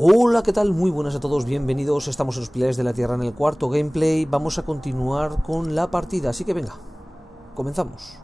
Hola, ¿qué tal? Muy buenas a todos, bienvenidos. Estamos en los Pilares de la Tierra en el cuarto gameplay. Vamos a continuar con la partida, así que venga, comenzamos.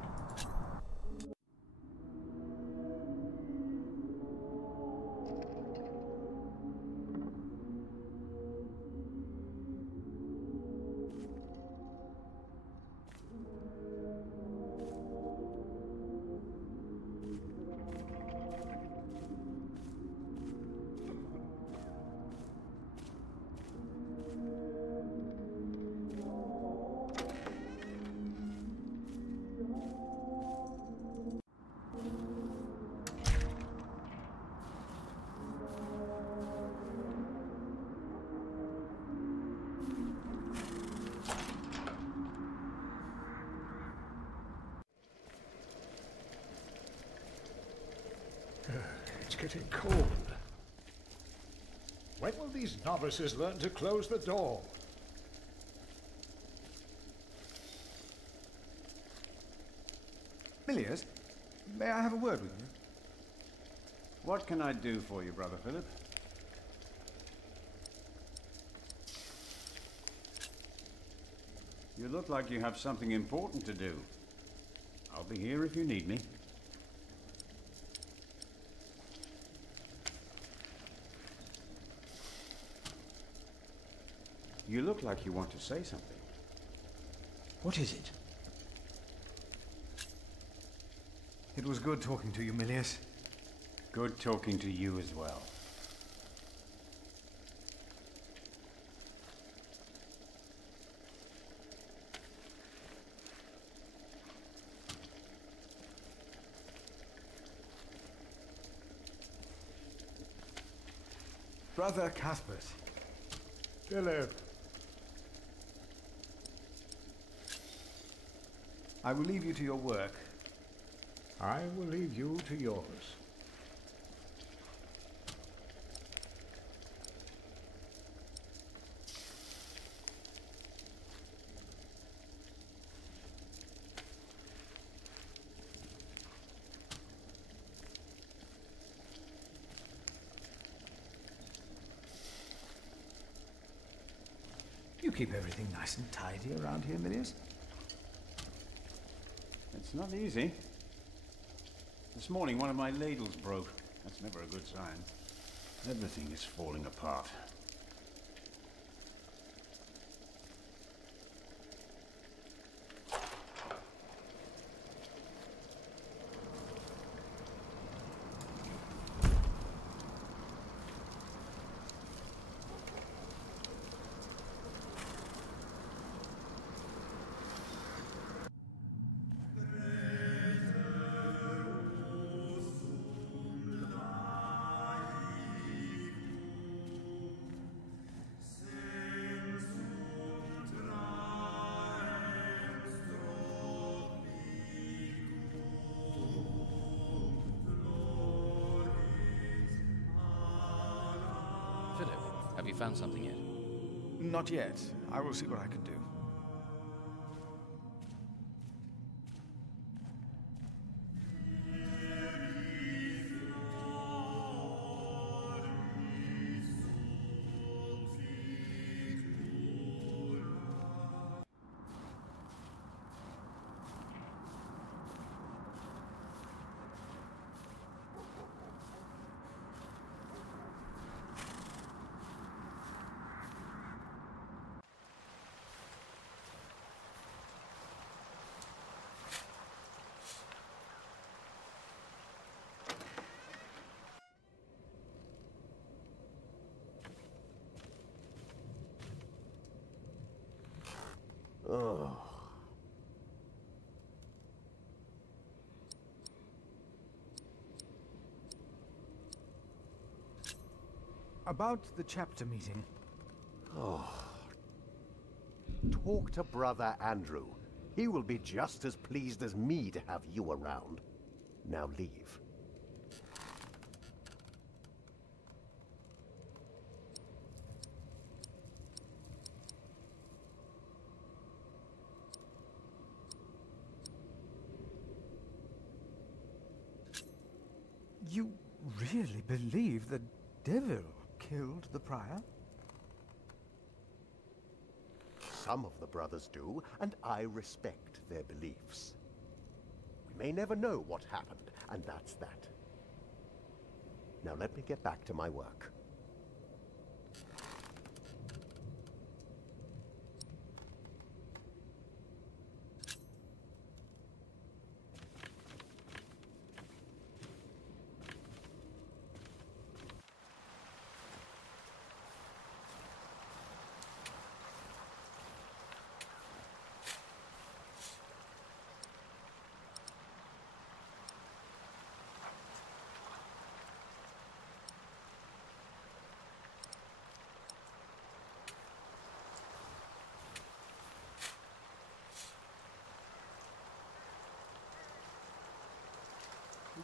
It's getting cold. When will these novices learn to close the door? Milius, may I have a word with you? What can I do for you, Brother Philip? You look like you have something important to do. I'll be here if you need me. You look like you want to say something. What is it? It was good talking to you, Milius. Good talking to you as well. Brother Cuthbert. Philip, I will leave you to your work. I will leave you to yours. You keep everything nice and tidy around here, Milius. It's not easy. This morning one of my ladles broke. That's never a good sign. Everything is falling apart. Philip, have you found something yet? Not yet. I will see what I can do. About the chapter meeting. Talk to Brother Andrew. He will be just as pleased as me to have you around. Now leave. You really believe the devil killed the prior? Some of the brothers do, and I respect their beliefs. We may never know what happened, and that's that. Now let me get back to my work.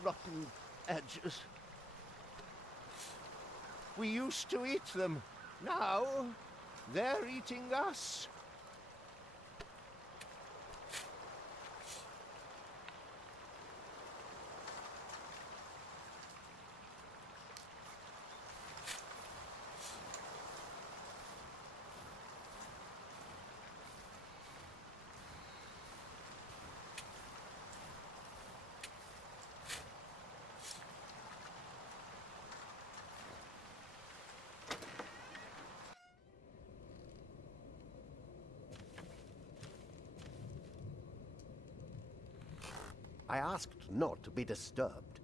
Rotten edges. We used to eat them. Now, they're eating us. I asked not to be disturbed.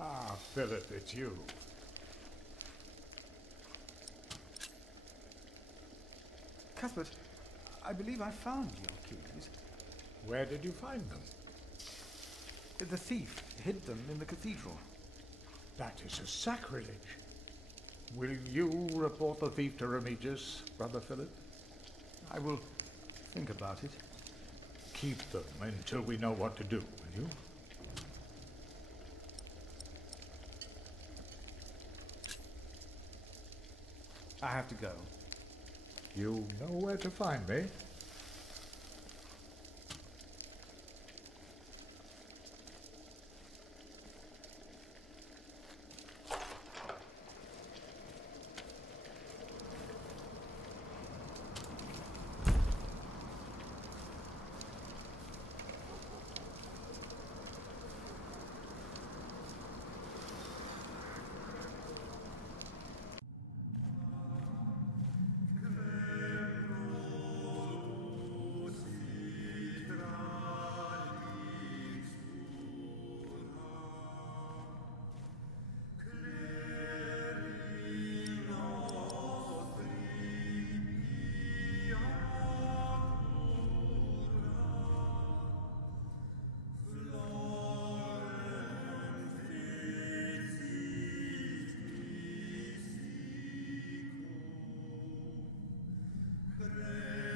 Ah, Philip, it's you. Cuthbert, I believe I found your keys. Where did you find them? The thief hid them in the cathedral. That is a sacrilege. Will you report the thief to Remigius, Brother Philip? I will think about it. Keep them until we know what to do, will you? I have to go. You know where to find me.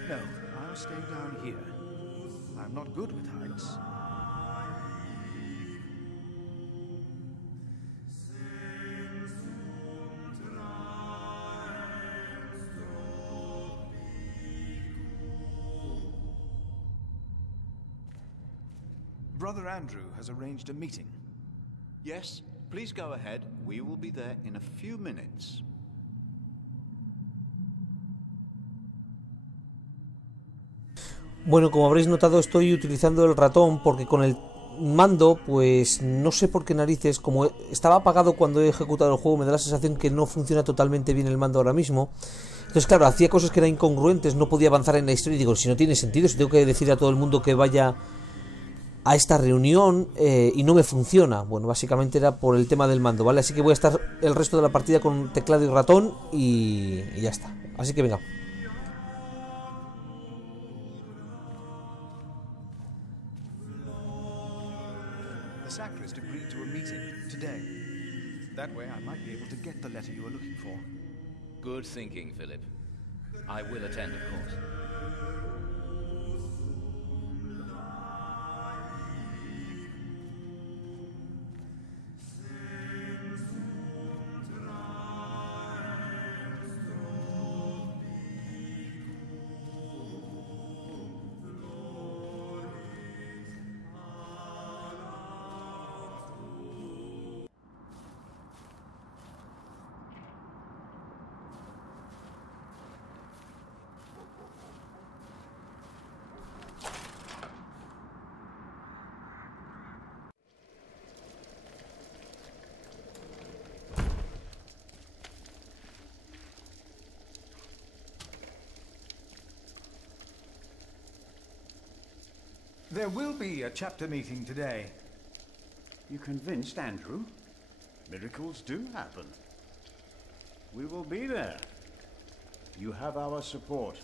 No, I'll stay down here. I'm not good with heights. Brother Andrew has arranged a meeting. Yes, please go ahead. We will be there in a few minutes. Bueno, como habréis notado, estoy utilizando el ratón porque con el mando, pues no sé por qué narices, como estaba apagado cuando he ejecutado el juego, me da la sensación que no funciona totalmente bien el mando ahora mismo. Entonces, claro, hacía cosas que eran incongruentes, no podía avanzar en la historia y digo, si no tiene sentido, si tengo que decir a todo el mundo que vaya a esta reunión y no me funciona. Bueno, básicamente era por el tema del mando, ¿vale? Así que voy a estar el resto de la partida con teclado y ratón y ya está. Así que venga. The sacrist agreed to a meeting today. That way I might be able to get the letter you were looking for. Good thinking, Philip. I will attend, of course. There will be a chapter meeting today. You convinced Andrew? Miracles do happen. We will be there. You have our support.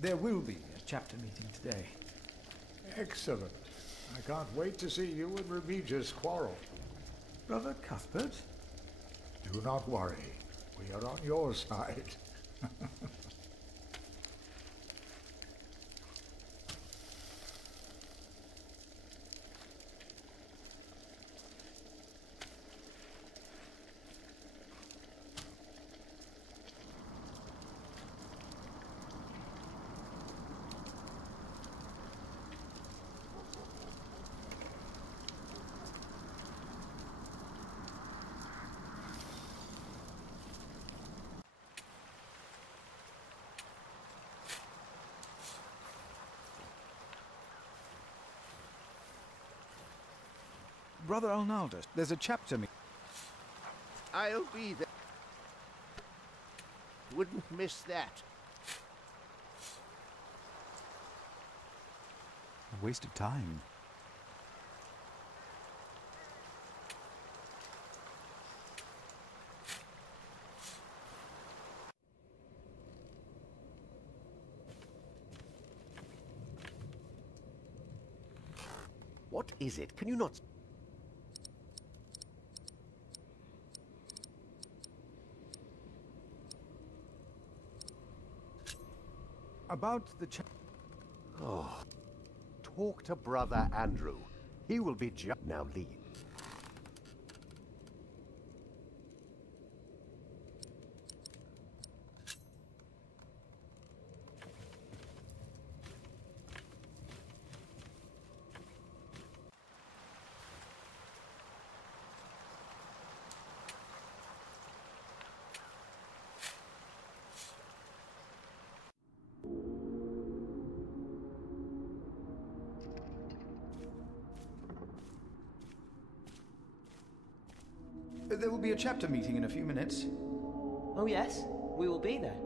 There will be a chapter meeting today. Excellent. I can't wait to see you and Remigius quarrel. Brother Cuthbert? Do not worry. We are on your side. Brother Arnaldus, there's a chapter meeting. I'll be there. Wouldn't miss that. A waste of time. What is it? Can you not... About the Oh. Talk to Brother Andrew. He will be just... Now leave. There will be a chapter meeting in a few minutes. Oh yes, we will be there.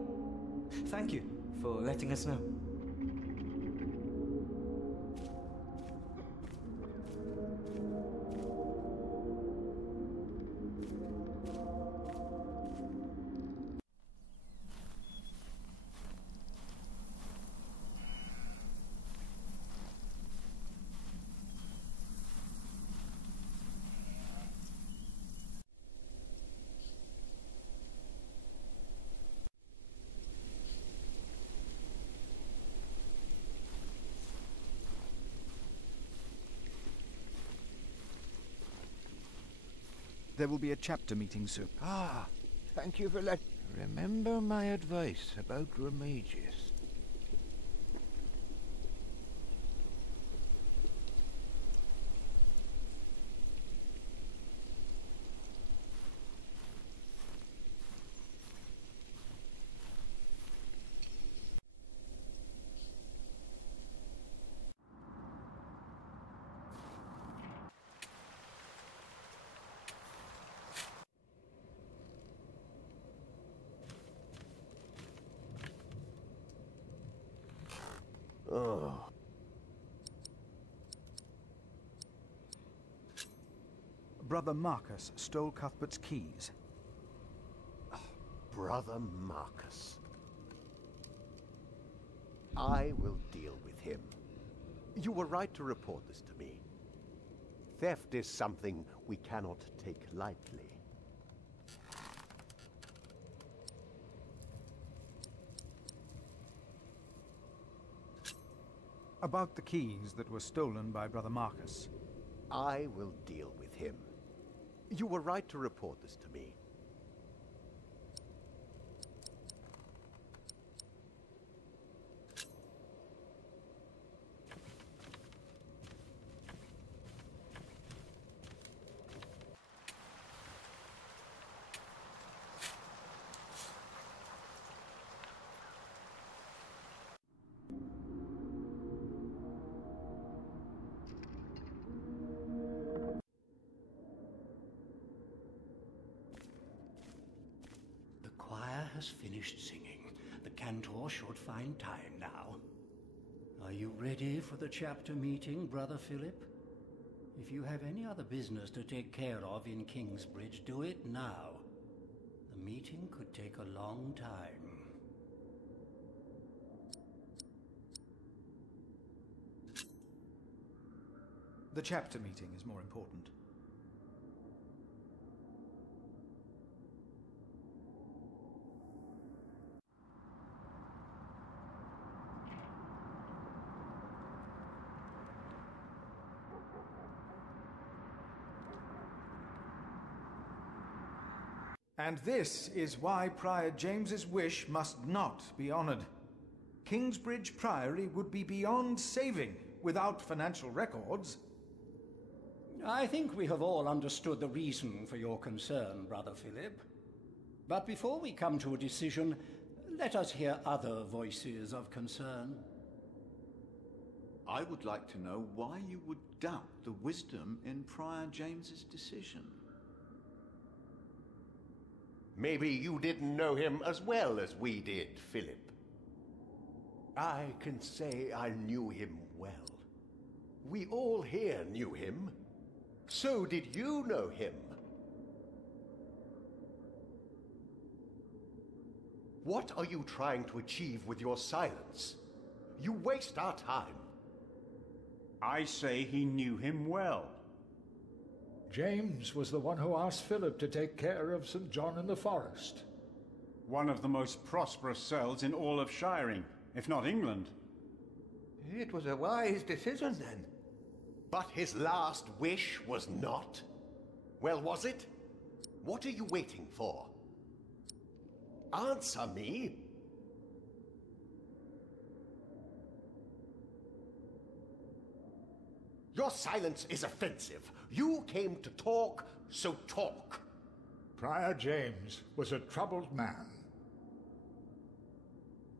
Thank you for letting us know. There will be a chapter meeting soon. Ah, thank you for Remember my advice about Remigius. Oh. Brother Marcus stole Cuthbert's keys. Brother Marcus. I will deal with him. You were right to report this to me. Theft is something we cannot take lightly. About the keys that were stolen by Brother Marcus. I will deal with him. You were right to report this to me. Has finished singing. The cantor should find time now. Are you ready for the chapter meeting, Brother Philip? If you have any other business to take care of in Kingsbridge, do it now. The meeting could take a long time. The chapter meeting is more important. And this is why Prior James's wish must not be honoured. Kingsbridge Priory would be beyond saving without financial records. I think we have all understood the reason for your concern, Brother Philip. But before we come to a decision, let us hear other voices of concern. I would like to know why you would doubt the wisdom in Prior James's decision. Maybe you didn't know him as well as we did, Philip. I can say I knew him well. We all here knew him. So did you know him. What are you trying to achieve with your silence? You waste our time. I say he knew him well. James was the one who asked Philip to take care of St. John in the Forest. One of the most prosperous cells in all of Shiring, if not England. It was a wise decision then. But his last wish was not? Well, was it? What are you waiting for? Answer me. Your silence is offensive. You came to talk, so talk. Prior James was a troubled man.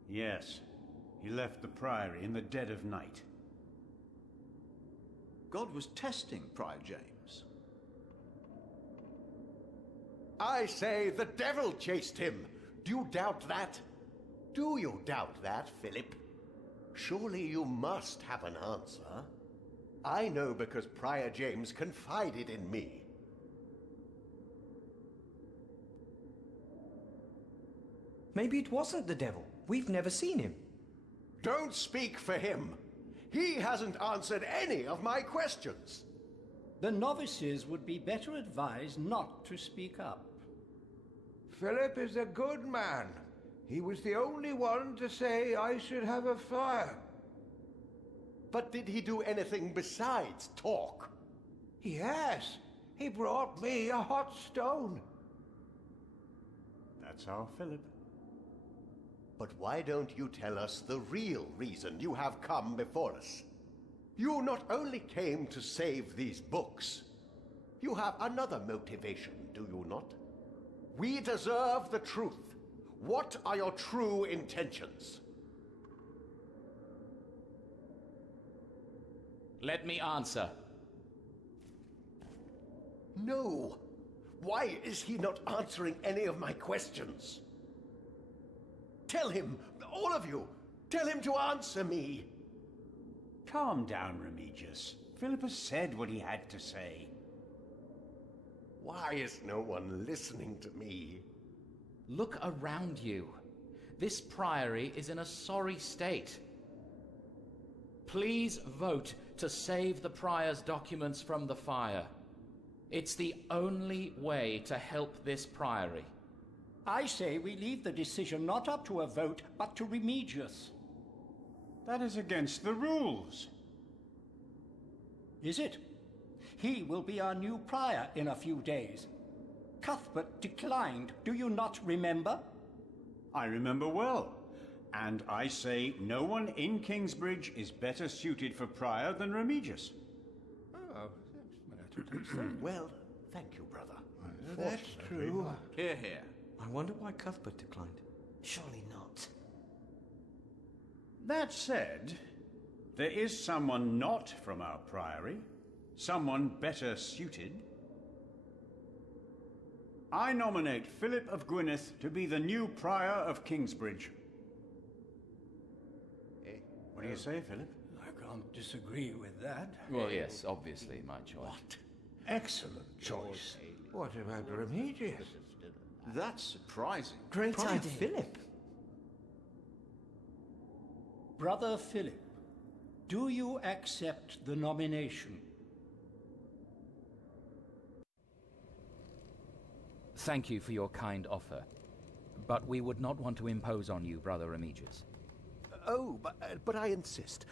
Yes, he left the priory in the dead of night. God was testing Prior James. I say the devil chased him. Do you doubt that? Do you doubt that, Philip? Surely you must have an answer. I know because Prior James confided in me. Maybe it wasn't the devil. We've never seen him. Don't speak for him. He hasn't answered any of my questions. The novices would be better advised not to speak up. Philip is a good man. He was the only one to say I should have a fire. But did he do anything besides talk? Yes, he brought me a hot stone. That's our Philip. But why don't you tell us the real reason you have come before us? You not only came to save these books, you have another motivation, do you not? We deserve the truth. What are your true intentions? Let me answer. No. Why is he not answering any of my questions? Tell him, all of you, tell him to answer me. Calm down, Remigius. Philip has said what he had to say. Why is no one listening to me? Look around you. This priory is in a sorry state. Please vote to save the prior's documents from the fire. It's the only way to help this priory. I say we leave the decision not up to a vote, but to Remigius. That is against the rules. Is it? He will be our new prior in a few days. Cuthbert declined, do you not remember? I remember well. And I say no one in Kingsbridge is better suited for prior than Remigius. Oh, Well, thank you, brother. that's true. Hear, hear. I wonder why Cuthbert declined. Surely not. That said, there is someone not from our priory, someone better suited. I nominate Philip of Gwynedd to be the new prior of Kingsbridge. What do you say, Philip? I can't disagree with that. Well, yes, obviously my choice. Excellent choice. What about Remigius? That's surprising. Great Prior idea. Philip. Brother Philip, do you accept the nomination? Thank you for your kind offer, but we would not want to impose on you, Brother Remigius. Oh, but I insist.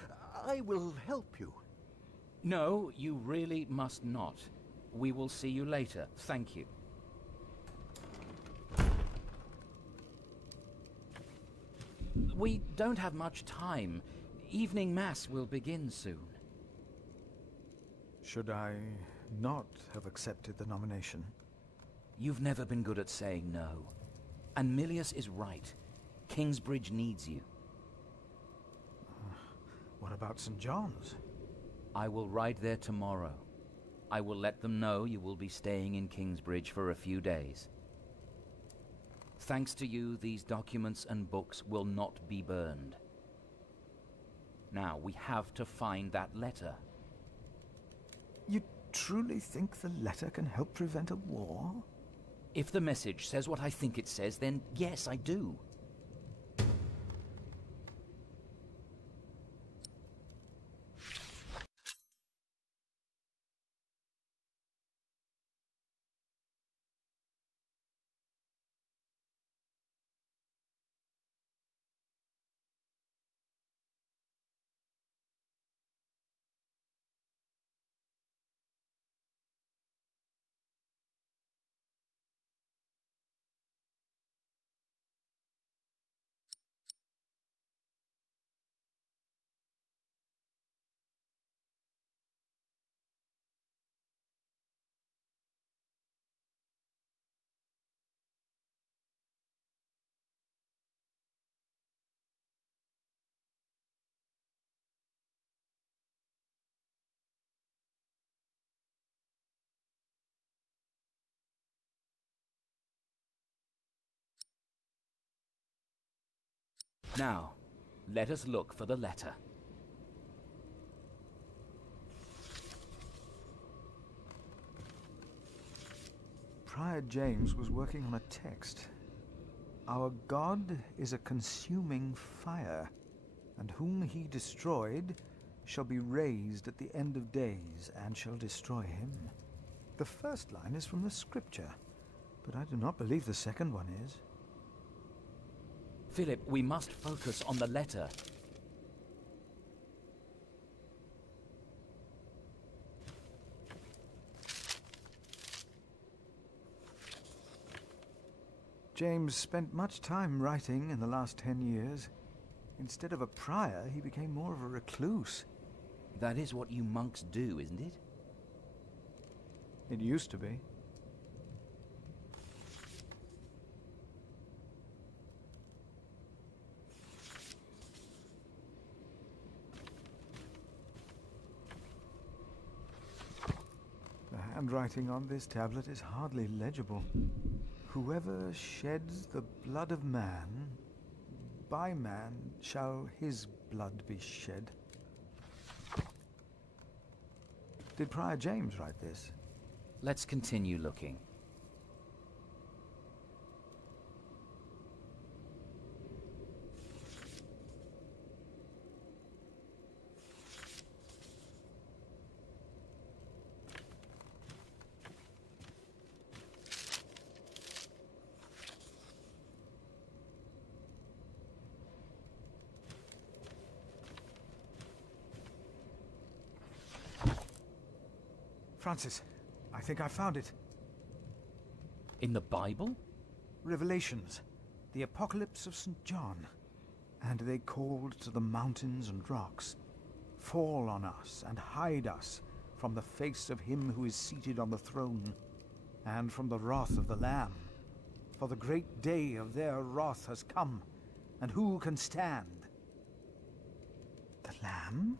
I will help you. No, you really must not. We will see you later. Thank you. We don't have much time. Evening Mass will begin soon. Should I not have accepted the nomination? You've never been good at saying no. And Milius is right. Kingsbridge needs you. What about St. John's? I will ride there tomorrow. I will let them know you will be staying in Kingsbridge for a few days. Thanks to you, these documents and books will not be burned. Now, we have to find that letter. You truly think the letter can help prevent a war? If the message says what I think it says, then yes, I do. Now, let us look for the letter. Prior James was working on a text. Our God is a consuming fire, and whom he destroyed shall be raised at the end of days, and shall destroy him. The first line is from the scripture, but I do not believe the second one is. Philip, we must focus on the letter. James spent much time writing in the last 10 years. Instead of a prior, he became more of a recluse. That is what you monks do, isn't it? It used to be. The handwriting on this tablet is hardly legible. Whoever sheds the blood of man, by man shall his blood be shed. Did Prior James write this? Let's continue looking. Francis, I think I found it. In the Bible? Revelations, the Apocalypse of St. John. And they called to the mountains and rocks, "Fall on us and hide us from the face of him who is seated on the throne, and from the wrath of the Lamb. For the great day of their wrath has come, and who can stand?" The Lamb?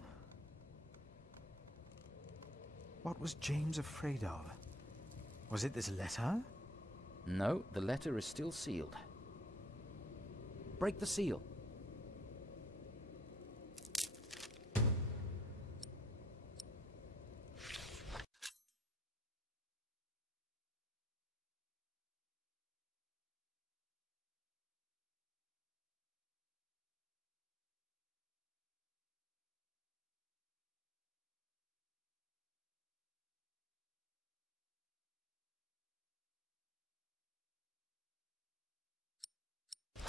What was James afraid of? Was it this letter? No, the letter is still sealed. Break the seal.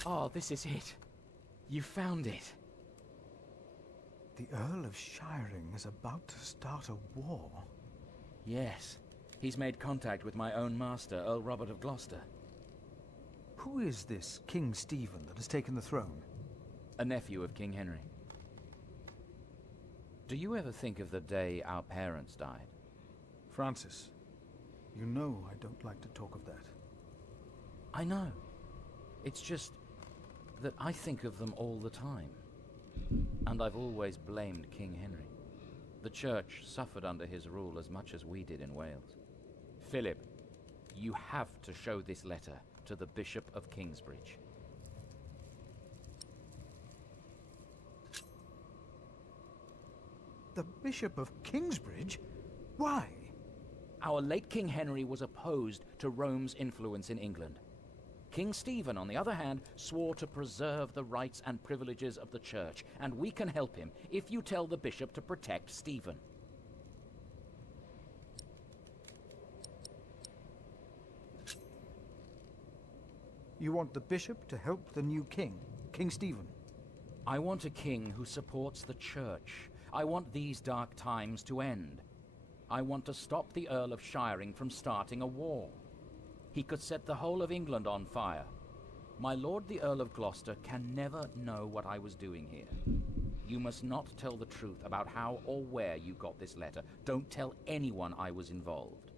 Oh, this is it. You found it. The Earl of Shiring is about to start a war. Yes. He's made contact with my own master, Earl Robert of Gloucester. Who is this King Stephen that has taken the throne? A nephew of King Henry. Do you ever think of the day our parents died? Francis, you know I don't like to talk of that. I know. It's just that I think of them all the time. And I've always blamed King Henry. The Church suffered under his rule as much as we did in Wales. Philip, you have to show this letter to the Bishop of Kingsbridge. The Bishop of Kingsbridge? Why? Our late King Henry was opposed to Rome's influence in England. King Stephen, on the other hand, swore to preserve the rights and privileges of the Church, and we can help him if you tell the bishop to protect Stephen. You want the bishop to help the new king, King Stephen? I want a king who supports the Church. I want these dark times to end. I want to stop the Earl of Shiring from starting a war. He could set the whole of England on fire. My lord the Earl of Gloucester can never know what I was doing here. You must not tell the truth about how or where you got this letter. Don't tell anyone I was involved.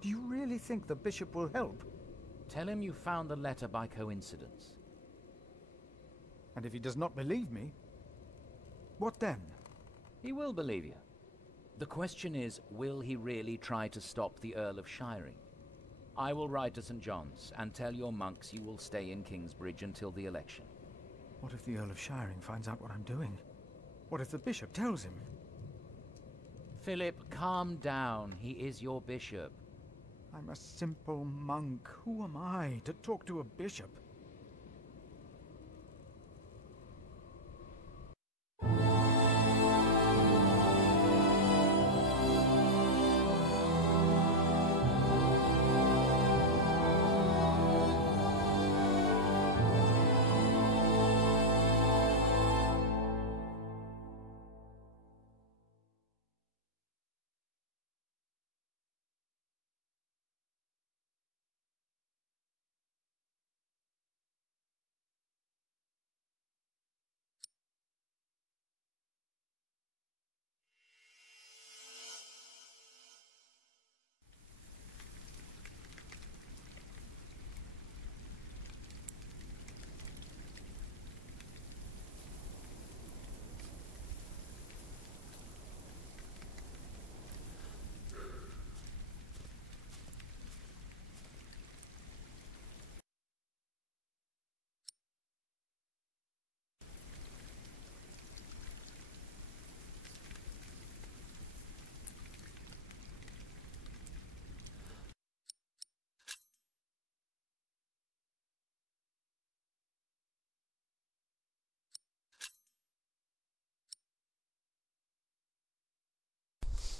Do you really think the bishop will help? Tell him you found the letter by coincidence. And if he does not believe me, what then? He will believe you. The question is, will he really try to stop the Earl of Shiring? I will ride to St. John's and tell your monks you will stay in Kingsbridge until the election. What if the Earl of Shiring finds out what I'm doing? What if the bishop tells him? Philip, calm down. He is your bishop. I'm a simple monk. Who am I to talk to a bishop?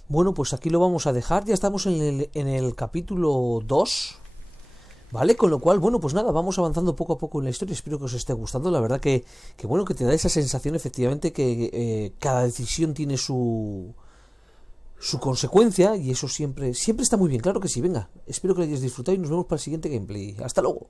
Bueno, pues aquí lo vamos a dejar. Ya estamos en el capítulo 2. ¿Vale? Con lo cual, bueno, pues nada, vamos avanzando poco a poco en la historia. Espero que os esté gustando. La verdad que bueno, que te da esa sensación efectivamente que cada decisión tiene su consecuencia, y eso siempre está muy bien. Claro que sí. Venga, espero que lo hayáis disfrutado y nos vemos para el siguiente gameplay. Hasta luego.